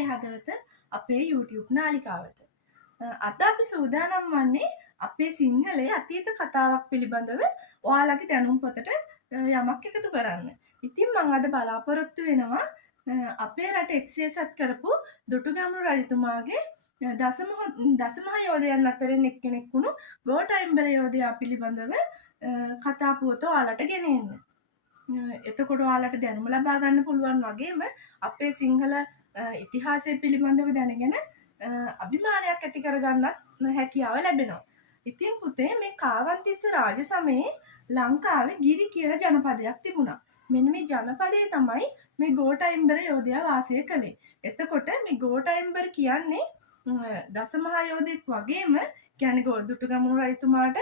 සුවයි හදවත අපේ YouTube නාලිකාවට. අද අපි සූදානම් වන්නේ අපේ සිංහලයේ අතීත කතාවක් පිළිබඳව ඔයාලගේ දැනුම් පොතට යමක් එකතු කරන්න. ඉතින් මම අද බලාපොරොත්තු වෙනවා අපේ රට එක්සේසත් කරපු දුටුගැමුණු රජතුමාගේ දසමහා යෝධයන් අතරින් එක්කෙනෙක් වුණු ගෝඨයිම්බර යෝධයා පිළිබඳව කතා පුවත ඔයාලට ගෙනෙන්න. එතකොට ඔයාලට දැනුම ලබා ගන්න පුළුවන් වගේම අපේ සිංහල ඉතිහාසය පිළිබඳව දැනගෙන අභිමානයක් ඇති කරගන්නත් හැකියාව ලැබෙනවා. ඉතින් පුතේ මේ කාවන්තිස්ස රාජ සමයේ ලංකාවේ ගිරි කියලා ජනපදයක් තිබුණා. මෙන්න මේ ජනපදයේ තමයි මේ ගෝඨයිම්බර යෝධයා වාසය කළේ. එතකොට මේ ගෝඨයිම්බර කියන්නේ දසමහා යෝධෙක් වගේම කියන්නේ දුටුගැමුණු රජතුමාට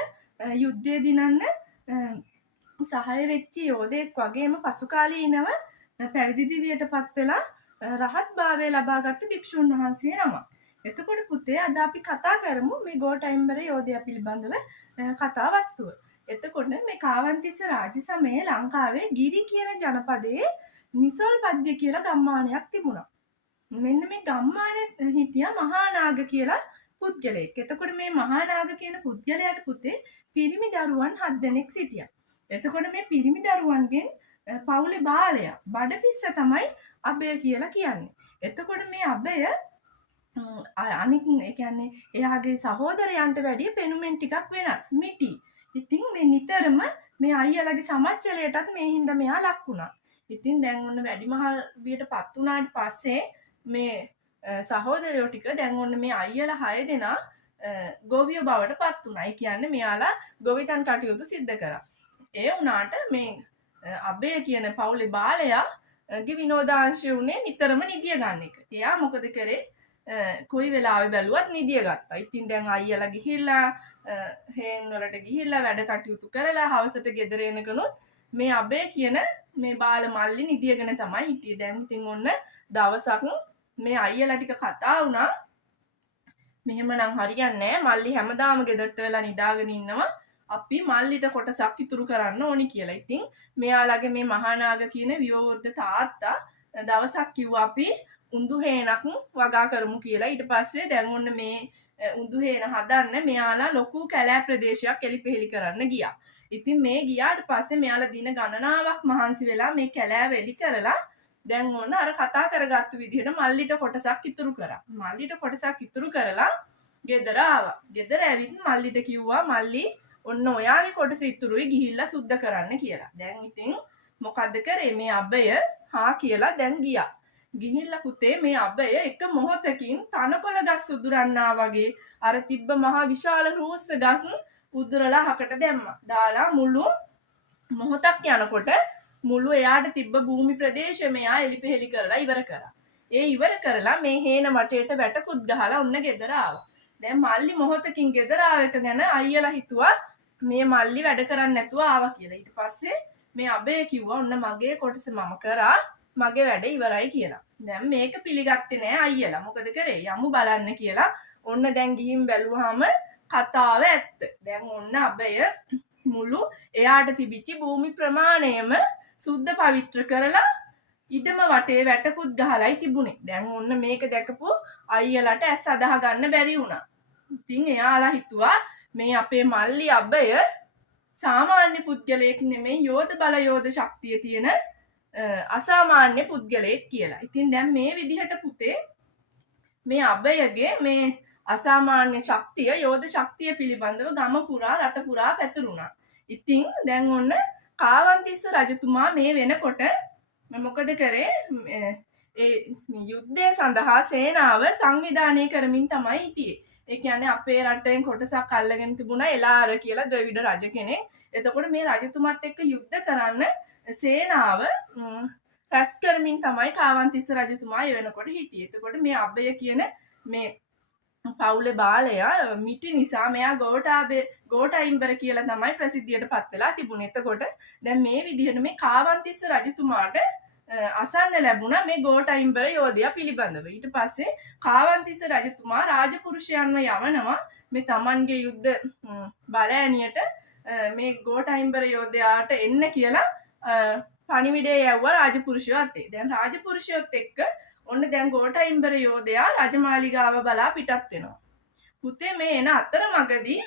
යුද්ධය දිනන්න සහාය වෙච්ච යෝධයෙක් වගේම පසුකාලීනව පැවිදි දිවියටපත් වෙලා රහත් භාවය ලබාගත් භික්ෂුන් වහන්සේ නමක්. එතකොට පුතේ අද අපි කතා කරමු මේ ගෝඨයිම්බර යෝධයා පිළිබඳව කතා වස්තුව. එතකොට මේ කාවන්තිස්ස රාජ සමයේ ලංකාවේ ගිරි කියන ජනපදයේ නිසල්පද්‍ය කියලා ගම්මානයක් තිබුණා. මෙන්න මේ ගම්මානයේ හිටියා මහානාග කියලා පුද්ගලයෙක්. එතකොට මේ මහානාග කියන පුද්ගලයාට පුතේ පිරිමි දරුවන් 7 දෙනෙක් සිටියා. එතකොට මේ පිරිමි දරුවන්ගෙන් පවුලේ බාලයා බඩපිස්ස තමයි අබය කියලා කියන්නේ. එතකොට මේ අබය අනික ඒ කියන්නේ එයාගේ සහෝදරයන්ට වැඩිය පෙනුමෙන් ටිකක් වෙනස් මිටි. ඉතින් මේ නිතරම මේ අයියාලගේ සමච්චලයටත් මේ හින්දා මෙයා ලක් වුණා. ඉතින් දැන් ඔන්න වැඩිමහල් වියටපත් වුණාට පස්සේ මේ සහෝදරයෝ ටික දැන් ඔන්න මේ අයියාලා 6 දෙනා ගෝවියෝ බවට පත් වුණා. ඒ කියන්නේ මෙයාලා ගොවිතැන් කටයුතු සිද්ධ කරා. ඒ වුණාට මේ අබය කියන පවුලේ බාලයාගේ විනෝදාංශය උනේ නිතරම නිදිය ගන්න එක. එයා මොකද කරේ? කොයි වෙලාවෙ බැලුවත් නිදිය ගත්තා. ඉතින් දැන් අයියලා ගිහිල්ලා හේන් වලට ගිහිල්ලා වැඩ කටයුතු කරලා හවසට ගෙදර එනකනොත් මේ අබය කියන මේ බාල මල්ලි නිදියගෙන තමයි හිටියේ. දැන් ඉතින් ඔන්න දවසක් මේ අයියලා ටික කතා වුණා. මෙහෙමනම් හරියන්නේ නැහැ. මල්ලි හැමදාම ගෙදරට වෙලා නිදාගෙන ඉන්නවා. අපි මල්ලිට කොටසක් ඉතුරු කරන්න ඕනි කියලා. ඉතින් මෙයාලගේ මේ මහානාග කියන වියෝවෘද්ධ තාත්තා දවසක් කිව්වා අපි උඳු හේනක් වගා කරමු කියලා. ඊට පස්සේ දැන් ඔන්න මේ උඳු හේන හදන්න මෙයාලා ලොකු කැලෑ ප්‍රදේශයක් එලිපෙහෙලි කරන්න ගියා. ඉතින් මේ ගියාට පස්සේ මෙයාලා දින ගණනාවක් මහන්සි වෙලා මේ කැලෑව එලි කරලා දැන් ඔන්න අර කතා කරගත්තු විදිහට මල්ලිට කොටසක් ඉතුරු කරා. මල්ලිට කොටසක් ඉතුරු කරලා ගෙදර ආවා. ගෙදර ඇවිත් මල්ලිට කිව්වා මල්ලි ඔන්න ඔයාගේ කොටස ඉතුරුයි ගිහිල්ලා සුද්ධ කරන්න කියලා. දැන් ඉතින් මොකද්ද කරේ? මේ අබය හා කියලා දැන් ගියා. ගිහිල්ලා පුතේ මේ අබය එක මොහොතකින් තනකොළ ගස් උදුරන්නා වගේ අර තිබ්බ මහා විශාල රූස්ස ගස් උදුරලා හකට දැම්මා. දාලා මුළු මොහොතක් යනකොට මුළු එයාට තිබ්බ භූමි ප්‍රදේශය මෙයා එලිපෙහෙලි කරලා ඉවර කරා. ඒ ඉවර කරලා මේ හේන වටේට වැටකුත් ගහලා ඔන්න ගෙදර ආවා. දැන් මල්ලි මොහොතකින් ගෙදර ආව එක ගැන අයියලා හිතුවා මේ මල්ලි වැඩ කරන්නේ නැතුව ආවා කියලා. ඊට පස්සේ මේ අබේ කිව්වා ඔන්න මගේ කොටස මම කරා. මගේ වැඩ ඉවරයි කියලා. දැන් මේක පිළිගත්තේ නෑ අයියලා. මොකද කරේ? යමු බලන්න කියලා. ඔන්න දැන් ගිහින් බැලුවාම කතාව ඇත්ත. දැන් ඔන්න අබය මුළු එයාට තිබිච්ච භූමි ප්‍රමාණයම සුද්ධ පවිත්‍ර කරලා ඉඩම වටේ වැටකුත් ගහලයි තිබුණේ. දැන් ඔන්න මේක දැකපු අයියලාට ඇස් අදහ ගන්න බැරි වුණා. ඉතින් එයාලා හිතුවා මේ අපේ මල්ලි අබය සාමාන්‍ය පුද්ගලයෙක් නෙමෙයි යෝධ බල යෝධ ශක්තිය තියෙන අසාමාන්‍ය පුද්ගලයෙක් කියලා. ඉතින් දැන් මේ විදිහට පුතේ මේ අබයගේ මේ අසාමාන්‍ය ශක්තිය යෝධ ශක්තිය පිළිබඳව ගම පුරා රට පුරා පැතුරුණා. ඉතින් දැන් ඔන්න කාවන්තිස්ස රජතුමා මේ වෙනකොට මොකද කරේ? ඒ යුද්ධය සඳහා සේනාව සංවිධානය කරමින් තමයි හිටියේ. ඒ කියන්නේ අපේ රටෙන් කොටසක් අල්ලගෙන තිබුණා එලාර කියලා ද්‍රවිඩ රජ කෙනෙක්. එතකොට මේ රජතුමත් එක්ක යුද්ධ කරන්න සේනාව රැස් කරමින් තමයි කාවන්තිස්ස රජතුමා ඒ වෙනකොට හිටියේ. එතකොට මේ අබය කියන මේ පවුලේ බාලයා මිටි නිසා මෙයා ගෝඨයිම්බර කියලා තමයි ප්‍රසිද්ධියට පත් වෙලා තිබුණේ. එතකොට දැන් මේ විදිහට මේ කාවන්තිස්ස රජතුමාට අසන්න ලැබුණා මේ ගෝඨයිම්බර යෝධයා පිළිබඳව. ඊට පස්සේ කාවන්තිස්ස රජතුමා රාජපුරුෂයන්ව යවනවා මේ තමන්ගේ යුද්ධ බලෑනියට මේ ගෝඨයිම්බර යෝධයාට එන්න කියලා පණිවිඩය යවුවා රාජපුරුෂයෝ අතේ. දැන් රාජපුරුෂයොත් එක්ක ඔන්න දැන් ගෝඨයිම්බර යෝධයා රජමාලිගාව බලා පිටත් වෙනවා. පුතේ මේ එන අතරමඟදී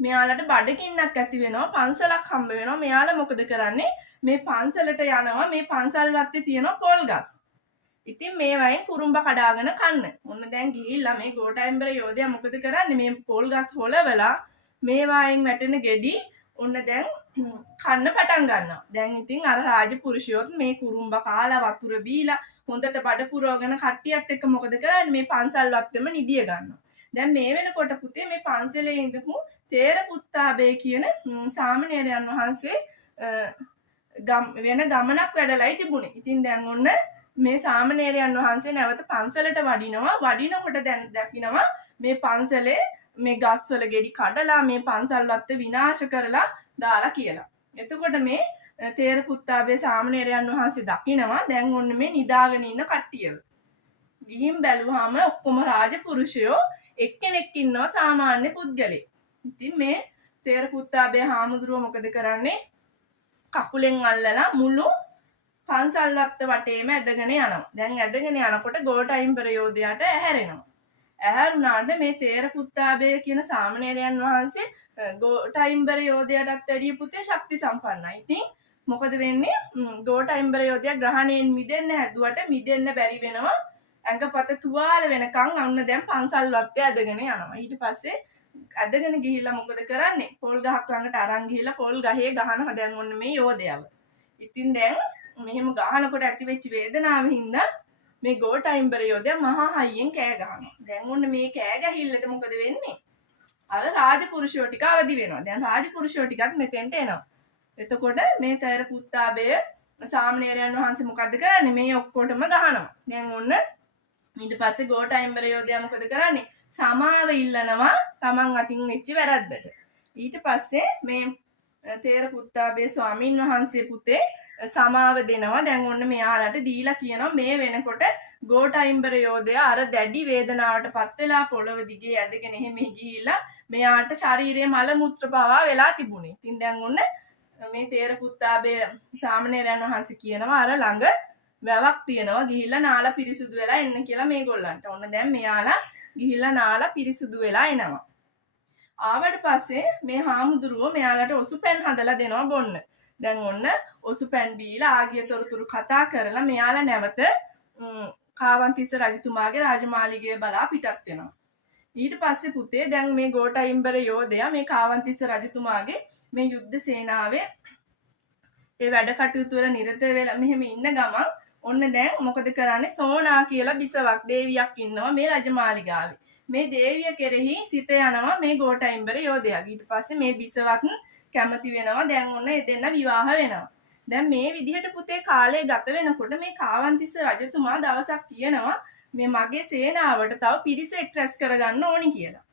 මෙයාලට බඩගින්නක් ඇති වෙනවා, පන්සලක් හම්බ වෙනවා. මෙයාලා මොකද කරන්නේ? මේ පන්සලට යනවා. මේ පන්සල් වත්තේ තියෙන පොල් ගස්. ඉතින් මේ වයින් කුරුම්බ කඩාගෙන කන්න. ඔන්න දැන් ගිහිල්ලා මේ ගෝඨයිම්බර යෝධයා මොකද කරන්නේ? මේ පොල් ගස් හොලවලා මේ වයින් වැටෙන ගෙඩි ඔන්න දැන් කන්න පටන් ගන්නවා. දැන් ඉතින් අර රාජපුරුෂයොත් මේ කුරුම්බ කාලා වතුර බීලා හොඳට බඩ පුරවගෙන කට්ටියත් එක්ක මොකද කරන්නේ? මේ පන්සල් වත්තේම නිදිය ගන්නවා. දැන් මේ වෙනකොට පුතේ මේ පන්සලේ ඉඳපු තේර පුත්තාබේ කියන සාමණේරයන් වහන්සේ වෙන ගමනක් වැඩලයි තිබුණේ. ඉතින් දැන් ඔන්න මේ සාමණේරයන් වහන්සේ නැවත පන්සලට වඩිනවා. වඩිනකොට දැන් දකිනවා මේ පන්සලේ මේ ගස්වල ගෙඩි කඩලා මේ පන්සල් වත්තේ විනාශ කරලා දාලා කියලා. එතකොට මේ තේර පුත්තාබේ සාමණේරයන් වහන්සේ දකිනවා දැන් ඔන්න මේ නිදාගෙන ඉන්න කට්ටියව. ගිහින් බැලුවාම ඔක්කොම රාජපුරුෂයෝ එක්කෙනෙක් ඉන්නවා සාමාන්‍ය පුද්ගලෙක්. ඉතින් මේ තේර පුත්තාබේ හාමුදුරුව මොකද කරන්නේ? කකුලෙන් අල්ලලා මුළු පන්සල් වත්ත වටේම ඇදගෙන යනවා. දැන් ඇදගෙන යනකොට ගෝඨයිම්බර යෝධයාට ඇහැරෙනවා. ඇහැරුණාට මේ තේර පුත්තාබේ කියන සාමණේරයන් වහන්සේ ගෝඨයිම්බර යෝධයාටත් වැඩිය පුතේ ශක්ති සම්පන්නයි. ඉතින් මොකද වෙන්නේ? ගෝඨයිම්බර යෝධයා ග්‍රහණයෙන් මිදෙන්න හැදුවට මිදෙන්න බැරි වෙනවා. ඇඟපත තුවාල වෙනකන් අන්න දැන් පන්සල් වත්තේ ඇදගෙන යනවා. ඊට පස්සේ ඇදගෙන ගිහිල්ලා මොකද කරන්නේ? පොල් ගහක් ළඟට අරන් ගිහිල්ලා පොල් ගහේ ගහනවා දැන් ඔන්න මේ යෝධයව. ඉතින් දැන් මෙහෙම ගහනකොට ඇතිවෙච්ච වේදනාව හින්දා මේ ගෝඨයිම්බර යෝධයා මහා හයියෙන් කෑ ගහනවා. දැන් ඔන්න මේ කෑ ගැහිල්ලට මොකද වෙන්නේ? අර රාජපුරුෂයෝ ටික අවදි වෙනවා. දැන් රාජපුරුෂයෝ ටිකත් මෙතෙන්ට එනවා. එතකොට මේ තේර පුත්තාබේ සාමණේරයන් වහන්සේ මොකද්ද කරන්නේ? මේ ඔක්කොටම ගහනවා. දැන් ඔන්න ඊට පස්සේ ගෝඨයිම්බර යෝධයා මොකද කරන්නේ? සමාව ඉල්ලනවා තමන් අතින් වෙච්ච වැරද්දට. ඊට පස්සේ මේ තේර පුත්තාබේ ස්වාමින් වහන්සේ පුතේ සමාව දෙනවා. දැන් ඔන්න මෙයාලට දීලා කියනවා මේ වෙනකොට ගෝඨයිම්බර යෝධයා අර දැඩි වේදනාවට පත් වෙලා පොළව දිගේ ඇදගෙන එහෙම ගිහිල්ලා මෙයාට ශරීරයේ මල මුත්‍ර පවා වෙලා තිබුණේ. ඉතින් දැන් ඔන්න මේ තේර පුත්තාබේ සාමණේරයන් වහන්සේ කියනවා අර ළඟ වැවක් තියෙනවා ගිහිල්ලා නාලා පිරිසුදු වෙලා එන්න කියලා මේගොල්ලන්ට. ඔන්න දැන් මෙයාලා ගිහිල්ලා නාලා පිරිසුදු වෙලා එනවා. ආවට පස්සේ මේ හාමුදුරුවෝ මෙයාලට ඔසු පැන් හදලා දෙනවා බොන්න. දැන් ඔන්න ඔසු පැන් බීලා ආගිය තොරතුරු කතා කරලා මෙයාලා නැවත කාවන්තිස්ස රජතුමාගේ රාජමාලිගය බලා පිටත් වෙනවා. ඊට පස්සේ පුතේ දැන් මේ ගෝඨයිම්බර යෝධයා මේ කාවන්තිස්ස රජතුමාගේ මේ යුද්ධ සේනාවේ ඒ වැඩ කටයුතු වල නිරත වෙලා මෙහෙම ඉන්න ගමන් ඔන්න දැන් මොකද කරන්නේ? සෝනා කියලා බිසවක් දේවියක් ඉන්නවා මේ රජමාලිගාවේ. මේ දේවිය කෙරෙහි සිත යනවා මේ ගෝඨයිම්බර යෝධයා. ඊට පස්සේ මේ බිසවත් කැමති වෙනවා. දැන් ඔන්න ඒ දෙන්න විවාහ වෙනවා. දැන් මේ විදිහට පුතේ කාලය ගත වෙනකොට මේ කාවන්තිස්ස රජතුමා දවසක් කියනවා මේ මගේ සේනාවට තව පිරිසක් රැස් කරගන්න ඕනි කියලා.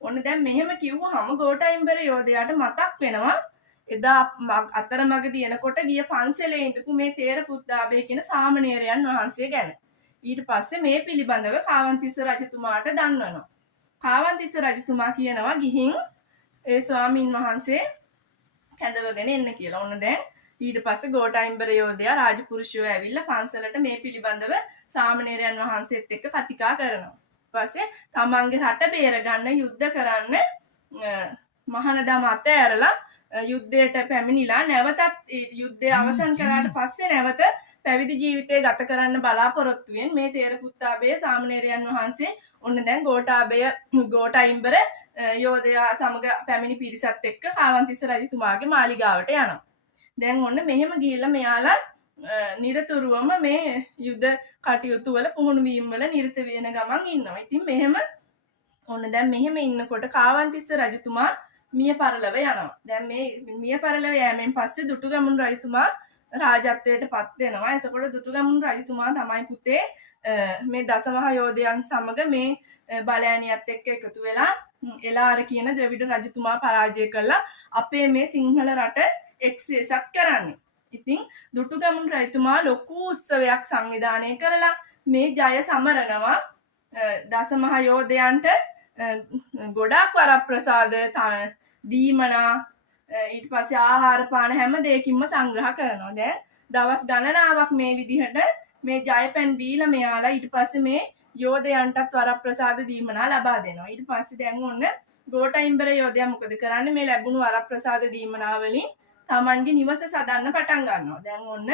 ඔන්න දැන් මෙහෙම කිව්වහම ගෝඨයිම්බර යෝධයාට මතක් වෙනවා එදා අතරමඟදී එනකොට ගිය පන්සලේ ඉඳපු මේ තේර පුත්තාබේ කියන සාමණේරයන් වහන්සේ ගැන. ඊට පස්සේ මේ පිළිබඳව කාවන්තිස්ස රජතුමාට දන්වනවා. කාවන්තිස්ස රජතුමා කියනවා ගිහින් ඒ ස්වාමින් වහන්සේ කැඳවගෙන එන්න කියලා. ඔන්න දැන් ඊට පස්සේ ගෝඨයිම්බර යෝධයා රාජපුරුෂයෝ ඇවිල්ලා පන්සලට මේ පිළිබඳව සාමණේරයන් වහන්සේත් එක්ක කතිකා කරනවා. ඊපස්සේ තමන්ගේ රට බේරගන්න යුද්ධ කරන්න මහානදම අතෑරලා යුද්ධයට පැමිණිලා නැවතත් යුද්ධය අවසන් කළාට පස්සේ නැවත පැවිදි ජීවිතය ගත කරන්න බලාපොරොත්තු වෙන මේ තේර පුත්තාබේ සාමණේරයන් වහන්සේ ඔන්න දැන් ගෝඨයිම්බර යෝධයා සමග පැමිණි පිරිසත් එක්ක කාවන්තිස්ස රජතුමාගේ මාලිගාවට යනවා. දැන් ඔන්න මෙහෙම ගිහිල්ලා මෙයාලා නිරතුරුවම මේ යුද්ධ කටයුතු වල පුහුණු වීම වල නිරත වෙන ගමන් ඉන්නවා. ඉතින් මෙහෙම ඔන්න දැන් මෙහෙම ඉන්නකොට කාවන්තිස්ස රජතුමා මිය පරලව යනවා. දැන් මේ මිය පරලව යෑමෙන් පස්සේ දුටුගැමුණු රජතුමා රාජත්වයට පත් වෙනවා. එතකොට දුටුගැමුණු රජතුමා තමයි පුතේ මේ දසමහා යෝධයන් සමග මේ බලයනියත් එක්ක එකතු වෙලා එලාර කියන ද්‍රවිඩ රජතුමා පරාජය කළා අපේ මේ සිංහල රට එක්සේසත් කරන්නේ. ඉතින් දුටුගැමුණු රජතුමා ලොකු උත්සවයක් සංවිධානය කරලා මේ ජය සමරනවා. දසමහා යෝධයන්ට ගොඩාක් වරප්‍රසාද දීමනා ඊට පස්සේ ආහාර පාන හැම දෙයකින්ම සංග්‍රහ කරනවා. දැන් දවස් ගණනාවක් මේ විදිහට මේ ජයපැන් බීලා මෙයාලා ඊට පස්සේ මේ යෝධයන්ටත් වරප්‍රසාද දීමනා ලබා දෙනවා. ඊට පස්සේ දැන් ඔන්න ගෝඨයිම්බර යෝධයා මොකද කරන්නේ? මේ ලැබුණු වරප්‍රසාද දීමනා වලින් තමන්ගේ නිවස සදන්න පටන් ගන්නවා. දැන් ඔන්න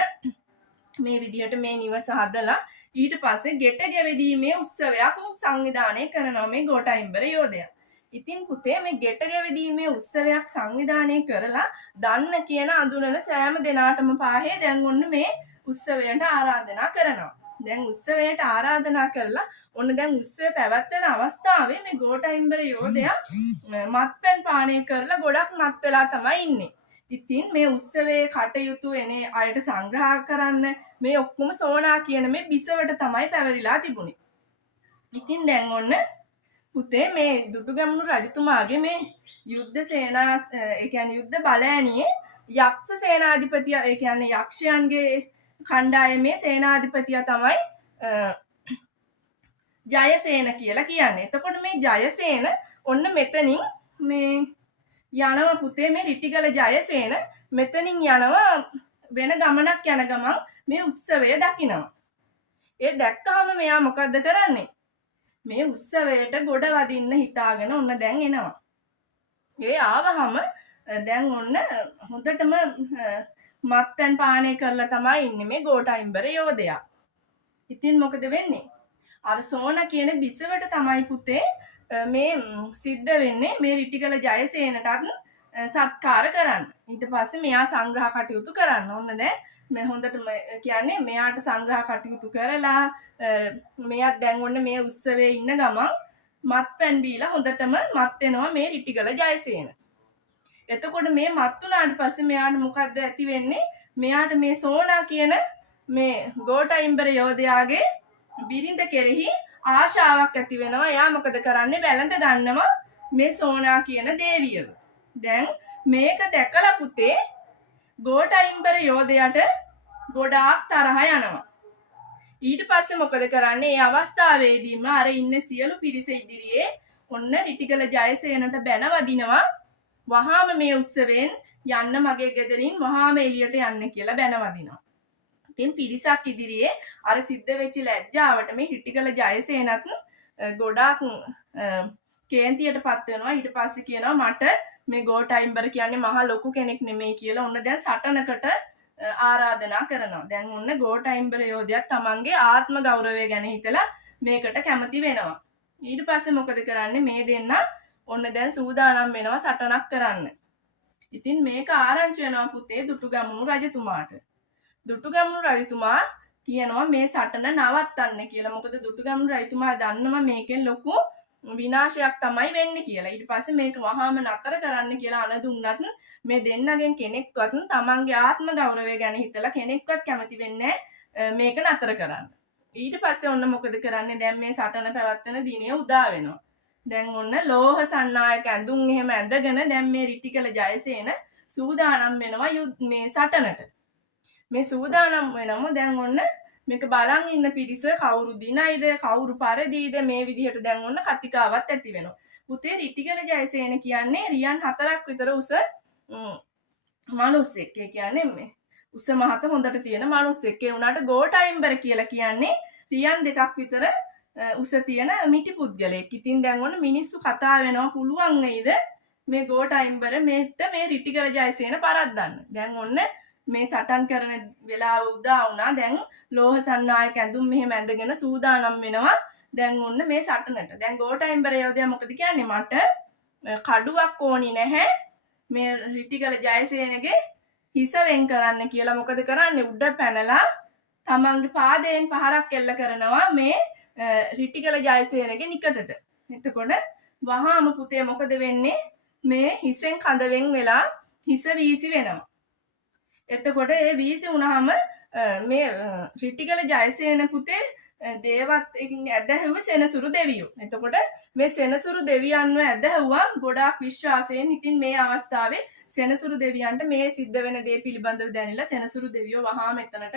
මේ විදිහට මේ නිවස හදලා ඊට පස්සේ ගෙට ගෙවදීමේ උත්සවයක් සංවිධානය කරනවා මේ ගෝඨයිම්බර යෝධයා. ඉතින් පුතේ මේ ගෙට ගෙවදීමේ උත්සවයක් සංවිධානය කරලා දන්න කියන අඳුනන සෑම දෙනාටම පාහේ දැන් ඔන්න මේ උත්සවයට ආරාධනා කරනවා. දැන් උත්සවයට ආරාධනා කරලා ඔන්න දැන් උත්සවය පැවැත්වෙන අවස්ථාවේ මේ ගෝඨයිම්බර යෝධයා මත්පැන් පානය කරලා ගොඩක් මත් වෙලා තමයි ඉන්නේ. ඉතින් මේ උත්සවයේ කටයුතු එනේ අයට සංග්‍රහ කරන්න මේ ඔක්කොම සෝනා කියන මේ බිසවට තමයි පැවරිලා තිබුණේ. ඉතින් දැන් ඔන්න පුතේ මේ දුටුගැමුණු රජතුමාගේ මේ යුද්ධ සේනා ඒ කියන්නේ යුද්ධ බලෑණියේ යක්ෂ සේනාධිපතියා ඒ කියන්නේ යක්ෂයන්ගේ කණ්ඩායමේ සේනාධිපතියා තමයි ජයසේන කියලා කියන්නේ. එතකොට මේ ජයසේන ඔන්න මෙතනින් මේ යනවා පුතේ මේ රිටිගල ජයසේන මෙතනින් යනවා වෙන ගමනක් යන ගමන් මේ උත්සවය දකිනවා. ඒ දැක්කහම මෙයා මොකද්ද කරන්නේ? මේ උත්සවයට ගොඩ වදින්න හිතාගෙන ඔන්න දැන් එනවා. ඒ ආවහම දැන් ඔන්න හොඳටම මත්පැන් පානය කරලා තමයි ඉන්නේ මේ ගෝඨයිම්බර යෝධයා. ඉතින් මොකද වෙන්නේ? අර සෝන කියන බිසවට තමයි පුතේ මේ සිද්ධ වෙන්නේ මේ රිටිගල ජයසේනටත් සත්කාර කරන්න. ඊට පස්සේ මෙයා සංග්‍රහ කටයුතු කරන්න. ඔන්න දැන් මේ හොඳට කියන්නේ මෙයාට සංග්‍රහ කටයුතු කරලා මෙයාත් දැන් ඔන්න මේ උත්සවයේ ඉන්න ගමන් මත්පැන් බීලා හොඳටම මත් වෙනවා මේ රිටිගල ජයසේන. එතකොට මේ මත් වුණාට පස්සේ මෙයාට මොකද්ද ඇති වෙන්නේ? මෙයාට මේ සෝනා කියන මේ ගෝඨයිම්බර යෝධයාගේ බිරිඳ කෙරෙහි ආශාවක් ඇති වෙනවා. එයා මොකද කරන්නේ? වැළඳ ගන්නවා මේ සෝනා කියන දේවියව. දැන් මේක දැකලා පුතේ ගෝඨයිම්බර යෝධයාට ගොඩාක් තරහ යනවා. ඊට පස්සේ මොකද කරන්නේ? මේ අවස්ථාවේදීම අර ඉන්න සියලු පිරිස ඉදිරියේ ඔන්න රිටිගල ජයසේනට බැන වදිනවා. වහාම මේ උත්සවයෙන් යන්න මගේ ගෙදරින් වහාම එළියට යන්න කියලා බැන වදිනවා. ඉතින් පිරිසක් ඉදිරියේ අර සිද්ධ වෙච්ච ලැජ්ජාවට මේ රිටිගල ජයසේනත් ගොඩාක් කේන්තියටපත් වෙනවා. ඊට පස්සේ කියනවා මට මේ ගෝඨයිම්බර කියන්නේ මහා ලොකු කෙනෙක් නෙමෙයි කියලා ඔන්න දැන් සටනකට ආරාධනා කරනවා. දැන් ඔන්න ගෝඨයිම්බර යෝධයා තමන්ගේ ආත්ම ගෞරවය ගැන හිතලා මේකට කැමති වෙනවා. ඊට පස්සේ මොකද කරන්නේ? මේ දෙන්න ඔන්න දැන් සූදානම් වෙනවා සටනක් කරන්න. ඉතින් මේක ආරංචි වෙනවා පුතේ දුටුගැමුණු රජතුමාට. දුටුගැමුණු රජතුමා කියනවා මේ සටන නවත්තන්න කියලා. මොකද දුටුගැමුණු රජතුමා දන්නවා මේකෙන් ලොකු විනාශයක් තමයි වෙන්නේ කියලා. ඊට පස්සේ මේක වහාම නතර කරන්න කියලා අණ දුන්නත් මේ දෙන්නගෙන් කෙනෙක්වත් තමන්ගේ ආත්ම ගෞරවය ගැන හිතලා කෙනෙක්වත් කැමති වෙන්නේ මේක නතර කරන්න. ඊට පස්සේ ඔන්න මොකද කරන්නේ? දැන් මේ සටන පැවැත්වෙන දිනය උදා වෙනවා. දැන් ඔන්න ලෝහ සන්නායක ඇඳුම් එහෙම ඇඳගෙන දැන් මේ රිටිගල ජයසේන සූදානම් වෙනවා මේ සටනට. මේ සූදානම් වෙනම දැන් ඔන්න මේක බලන් ඉන්න පිරිස කවුරු දිනයිද කවුරු පරදීද මේ විදිහට දැන් ඔන්න කතිකාවත් ඇති වෙනවා. පුතේ රිටිගල ජයසේන කියන්නේ රියන් 4ක් විතර උස මිනිස්සෙක්. ඒ කියන්නේ මේ උස මහත හොඳට තියෙන මිනිස්සෙක්. ඒ උනාට ගෝඨයිම්බර කියලා කියන්නේ රියන් 2ක් විතර උස තියෙන මිටි පුද්ගලයෙක්. ඉතින් දැන් ඔන්න මිනිස්සු කතා වෙනවා පුළුවන් නේද මේ ගෝඨයිම්බර මේට මේ රිටිගල ජයසේන පරද්දන්න. දැන් ඔන්න මේ සටන් කරන වෙලාව උදා වුණා. දැන් ලෝහ සන්නායක ඇඳුම් මෙහෙම ඇඳගෙන සූදානම් වෙනවා. දැන් ඔන්න මේ සටනට. දැන් ගෝඨයිම්බර යෝධයා මොකද කියන්නේ? මට කඩුවක් ඕනි නැහැ මේ රිටිගල ජයසේනගේ හිස වෙන් කරන්න කියලා. මොකද කරන්නේ? උඩ පැනලා තමන්ගේ පාදයෙන් පහරක් එල්ල කරනවා මේ රිටිගල ජයසේනගේ නිකටට. එතකොට වහාම පුතේ මොකද වෙන්නේ? මේ හිසෙන් කඳ වෙන් වෙලා හිස වීසි වෙනවා. එතකොට ඒ වීසි වුණාම මේ රිටිගල ජයසේන පුතේ දේවත් ඇදහැව්ව සෙනසුරු දෙවියෝ. එතකොට මේ සෙනසුරු දෙවියන්ව ඇදහැව්වා ගොඩාක් විශ්වාසයෙන්. ඉතින් මේ අවස්ථාවේ සෙනසුරු දෙවියන්ට මේ සිද්ධ වෙන දේ පිළිබඳව දැනিলা සෙනසුරු දෙවියෝ වහාම එතනට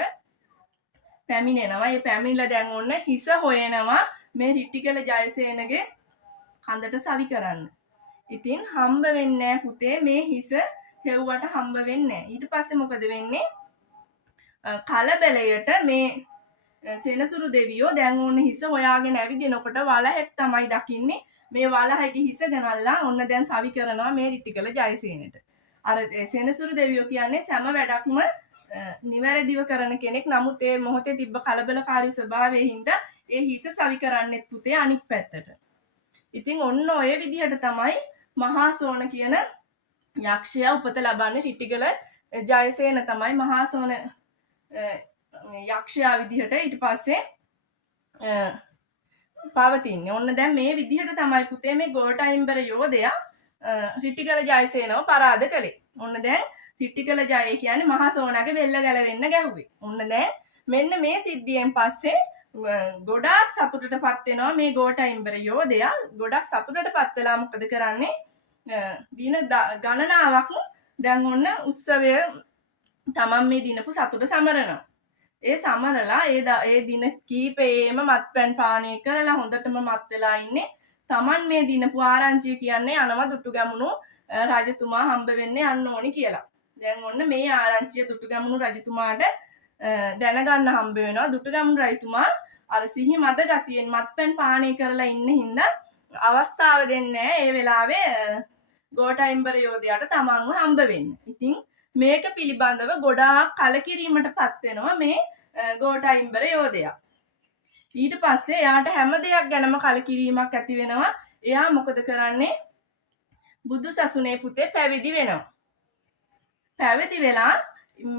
පැමිණෙනවා. ඒ පැමිණිලා දැන් ඔන්න හිස හොයනවා මේ රිටිගල ජයසේනගේ කඳට සවි කරන්න. ඉතින් හම්බ වෙන්නේ නැහැ පුතේ මේ හිස හෙව්වට හම්බ වෙන්නේ නැහැ. ඊට පස්සේ මොකද වෙන්නේ? කලබලයට මේ සෙනසුරු දෙවියෝ දැන් ඔන්න හිස හොයාගෙන ඇවිදිනකොට වලහෙක් තමයි දකින්නේ. මේ වලහෙගේ හිස ගනල්ලා ඔන්න දැන් සවි කරනවා මේ රිටිකල ජයසේනට. අර සෙනසුරු දෙවියෝ කියන්නේ සෑම වැඩක්ම නිවැරදිව කරන කෙනෙක්. නමුත් ඒ මොහොතේ තිබ්බ කලබලකාරී ස්වභාවයෙන් හින්දා ඒ හිස සවි කරන්නෙත් පුතේ අනික් පැත්තට. ඉතින් ඔන්න ඔය විදිහට තමයි මහාසෝන කියන යක්ෂයා උපත ලබන්නේ. රිටිගල ජයසේන තමයි මහාසෝන යක්ෂයා විදිහට ඊට පස්සේ පවතින්නේ. ඔන්න දැන් මේ විදිහට තමයි පුතේ මේ ගෝඨයිම්බර යෝධයා රිටිගල ජයසේනව පරාද කළේ. ඔන්න දැන් රිටිගල ජය කියන්නේ මහාසෝනගේ බෙල්ල ගැලවෙන්න ගැහුවේ. ඔන්න දැන් මෙන්න මේ සිද්ධියෙන් පස්සේ ගොඩාක් සතුටටපත් වෙනවා මේ ගෝඨයිම්බර යෝධයා. ගොඩක් සතුටටපත් වෙලා මොකද කරන්නේ? දින ගණනාවක් දැන් ඔන්න උත්සවය තමන් මේ දිනපු සතුට සමරනවා. ඒ සමරලා ඒ දින කීපයේම මත්පැන් පානය කරලා හොඳටම මත් වෙලා ඉන්නේ. තමන් මේ දිනපු ආරංචිය කියන්නේ යනවා දුටුගැමුණු රජතුමා හම්බ වෙන්න යන්න ඕනි කියලා. දැන් ඔන්න මේ ආරංචිය දුටුගැමුණු රජතුමාට දැනගන්න හම්බ වෙනවා. දුටුගැමුණු රජතුමා අර සිහි මද ගතියෙන් මත්පැන් පානය කරලා ඉන්න හින්දා අවස්ථාව දෙන්නේ ඒ වෙලාවේ ගෝඨයිම්බර යෝධයාට තමන්ව හම්බ වෙන්න. ඉතින් මේක පිළිබඳව ගොඩාක් කලකිරීමට පත් වෙනවා මේ ගෝඨයිම්බර යෝධයා. ඊට පස්සේ එයාට හැම දෙයක් ගැනම කලකිරීමක් ඇති වෙනවා. එයා මොකද කරන්නේ? බුදු සසුනේ පුතේ පැවිදි වෙනවා. පැවිදි වෙලා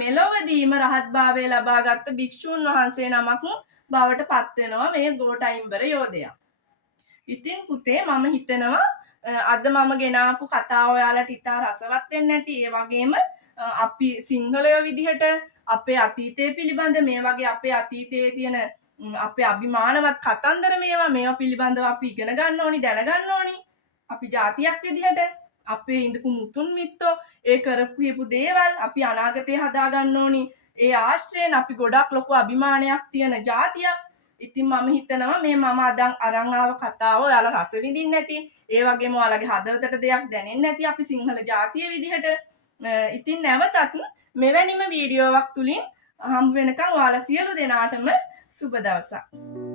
මෙලොවදීම රහත්භාවය ලබාගත් භික්ෂුන් වහන්සේ නමක් බවට පත් වෙනවා මේ ගෝඨයිම්බර යෝධයා. ඉතින් පුතේ මම හිතනවා අද මම ගෙනාපු කතාව ඔයාලට ඉතා රසවත් වෙන්න ඇති. ඒ වගේම අපි සිංහලයෝ විදිහට අපේ අතීතය පිළිබඳ මේ වගේ අපේ අතීතයේ තියෙන අපේ අභිමානවත් කතන්දර මේවා පිළිබඳව අපි ඉගෙන ගන්න ඕනි, දැනගන්න ඕනි. අපි ජාතියක් විදිහට අපේ ඉඳපු මුතුන් මිත්තෝ ඒ කරපු දේවල් අපි අනාගතේ හදා ගන්න ඕනි. ඒ ආශ්‍රයෙන් අපි ගොඩක් ලොකු අභිමානයක් තියෙන ජාතියක්. ඉතින් මම හිතනවා මේ මම අදන් අරන් ආව කතාව ඔයාලා රස විඳින්න ඇති. ඒ වගේම ඔයාලගේ හදවතට දෙයක් දැනෙන්න ඇති අපි සිංහල ජාතිය විදිහට. ඉතින් නැවතත් මෙවැනිම වීඩියෝවක් තුලින් හම්බ වෙනකන් ඔයාලා සියලු දෙනාටම සුබ දවසක්.